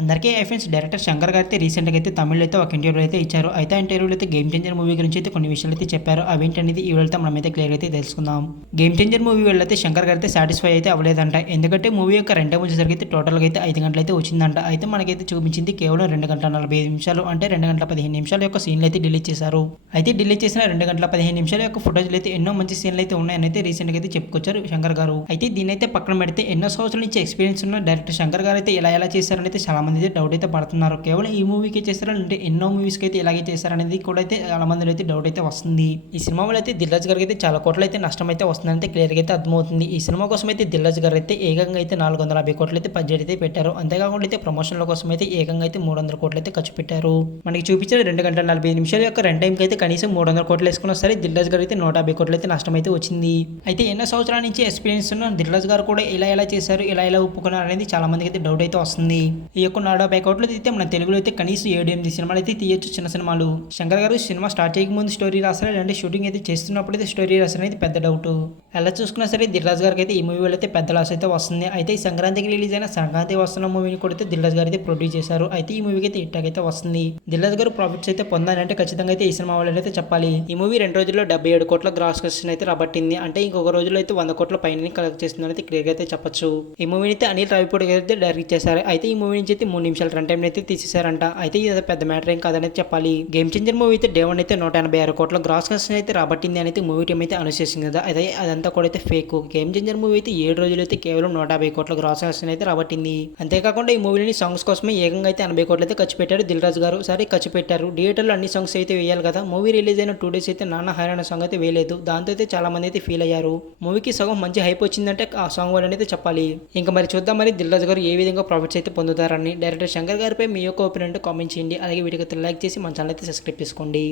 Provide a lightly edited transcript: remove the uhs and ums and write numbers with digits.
అందరికీ friends director Shankar గారు అయితే రీసెంట్గా అయితే తమిళ్లో అయితే ఒక ఇంటర్వ్యూ అయితే ఇచ్చారు. అయితే ఆ ఇంటర్వ్యూలో అయితే గేమ్ చేంజర్ మూవీ గురించి అయితే కొన్ని విషయాలు అయితే చెప్పారు. అవేంటనేది ఈ వీడియోతో మనం అయితే క్లియర్ అయితే తెలుసుకుందాం. గేమ్ చేంజర్ మూవీ వెళ్ళైతే శంకర్ గారు అయితే సాటిస్ఫై అయితే అవ్వలేదంట. ఎందుకంటే మూవీ యొక్క రెండో వచ్చేసరికి అయితే టోటల్గా అయితే 5 గంటలు అయితే వచ్చిందంట. అయితే మనకైతే చూపించింది కేవలం 2 గంటల 45 నిమిషాలు, అంటే 2 గంటల 15 నిమిషాల యొక్క సీన్లు అయితే డిలీట్ చేశారు. అయితే డిలీట్ చేసిన 2 గంటల 15 నిమిషాల యొక్క ఫుటేజ్లు అయితే ఎన్నో మంచి సీన్లు అయితే ఉన్నాయని అయితే రీసెంట్గా అయితే చెప్పుకొచ్చారు శంకర్ గారు. అయితే దీని అయితే పక్కన పెడితే ఎన్నో సంవత్సరాల నుంచి ఎక్స్పీరియన్స్ ఉన్న డైరెక్టర్ శంకర్ గారు అయితే ఎలా చేశారని అయితే చాలా మంది అయితే డౌట్ అయితే పడుతున్నారు. కేవలం ఈ మూవీకి చేస్తారా అంటే ఎన్నో మూవీస్కి అయితే ఇలాగే చేస్తారనేది కూడా అయితే చాలా మంది అయితే డౌట్ అయితే వస్తుంది. ఈ సినిమా వల్ల అయితే దిల్ రాజు గారికి అయితే చాలా కోట్లు అయితే నష్టం అయితే వస్తుందంటే క్లియర్గా అయితే అర్థమవుతుంది. ఈ సినిమా కోసం అయితే దిల్ రాజు గారు అయితే ఏకంగా అయితే 450 కోట్లు అయితే బడ్జెట్ అయితే పెట్టారు. అంతేకాకుండా అయితే ప్రమోషన్ల కోసం అయితే ఏకంగా అయితే 300 కోట్లు అయితే ఖర్చు పెట్టారు. మనకి చూపించిన 2 గంటల 45 నిమిషాల యొక్క రన్ టైంకి అయితే కనీసం 300 కోట్లు వేసుకున్నా సరే దిల్ రాజు గారు అయితే 150 కోట్లు అయితే నష్టం అయితే వచ్చింది. అయితే ఎన్నో సంవత్సరాల నుంచి ఎక్స్పీరియన్స్ ఉన్న దిల్ రాజు గారు కూడా ఎలా చేశారు, ఇలా ఒప్పుకున్నారు అనేది చాలా మందికి అయితే డౌట్ అయితే వస్తుంది. ఈ యొక్క 150 కోట్లు అయితే మన తెలుగులో అయితే కనీసం 7-8 సినిమాలు అయితే తీయొచ్చు, చిన్న సినిమాలు. శంకర్ గారు సినిమా స్టార్ట్ చేయకముందు స్టోరీ రాసారా, లేదంటే షూటింగ్ అయితే చేస్తున్నప్పుడు అయితే స్టోరీ రాసారా అనేది పెద్ద డౌట్. ఎలా చూసుకున్నా సరే దిల్ రాజు గారికి అయితే ఈ మూవీ వల్ల అయితే పెద్ద లాస్ అయితే వస్తుంది. అయితే ఈ సంక్రాంతికి రిలీజ్ అయిన సంక్రాంతి వస్తున్న మూవీని కూడా అయితే దిల్ రాజు గారు అయితే ప్రొడ్యూస్ చేశారు. అయితే ఈ మూవీకి అయితే హిట్ అయితే వస్తుంది. దిల్ రాజు గారు ప్రాఫిట్స్ అయితే పొందాలంటే ఖచ్చితంగా అయితే ఈ సినిమా వల్ల అయితే చెప్పాలి. ఈ మూవీ 2 రోజుల్లో 77 కోట్ల గ్రాస్ కలెక్షన్ అయితే రాబట్టింది. అంటే ఇంకొక రోజులో అయితే 100 కోట్ల పైన కలెక్ట్ చేస్తుందని అయితే క్లియర్గా అయితే చెప్పొచ్చు. ఈ మూవీని అయితే అనిల్ రావిపూడి గారు అయితే డైరెక్ట్ చేశారు. అయితే ఈ మూవీ నుంచి అయితే 3 నిమిషాల రన్ టైం అయితే తీసేశారంట. అయితే ఇది పెద్ద మ్యాటర్ ఏం కాదనేది చెప్పాలి. గేమ్ చేంజర్ మూవీ అయితే డే 1 అయితే 186 కోట్ల గ్రాస్ కలెక్షన్ అయితే రాబట్టింది అనేది మూవీ టీం అయితే అనౌన్స్ చేసింది కదా. అయితే అదంతా కూడా అయితే ఫేక్. గేమ్ చేంజర్ మూవీ అయితే 7 రోజులు అయితే కేవలం 150 కోట్ల గ్రాస్ కలెక్షన్ అయితే రాబట్టింది. అంతేకాకుండా ఈ మూవీలోని సాంగ్స్ కోసమే ఏకంగా అయితే 80 కోట్లు అయితే ఖర్చు పెట్టారు దిల్ రాజు గారు. సరే ఖర్చు పెట్టారు, థియేటర్లో అన్ని సాంగ్స్ అయితే వేయాలి కదా. మూవీ రిలీజ్ అయిన 2 డేస్ అయితే నాన్న హైరాణ సాంగ్ అయితే వేయలేదు. దాంతో అయితే చాలా మంది అయితే ఫీల్ అయ్యారు. మూవీకి సగం మంచి హైప్ వచ్చిందంటే ఆ సాంగ్ వల్ల అయితే చెప్పాలి. ఇంకా మరి చూద్దాం మరి దిల్ రాజు గారు ఏ విధంగా ప్రాఫిట్స్ అయితే పొందుతారని. డైరెక్టర్ శంకర్ గారిపై మీ యొక్క ఒపీనియన్ కామెంట్ చేయండి. అలాగే వీడియోకి లైక్ చేసి మన ఛానల్ అయితే సబ్స్క్రైబ్ చేసుకోండి.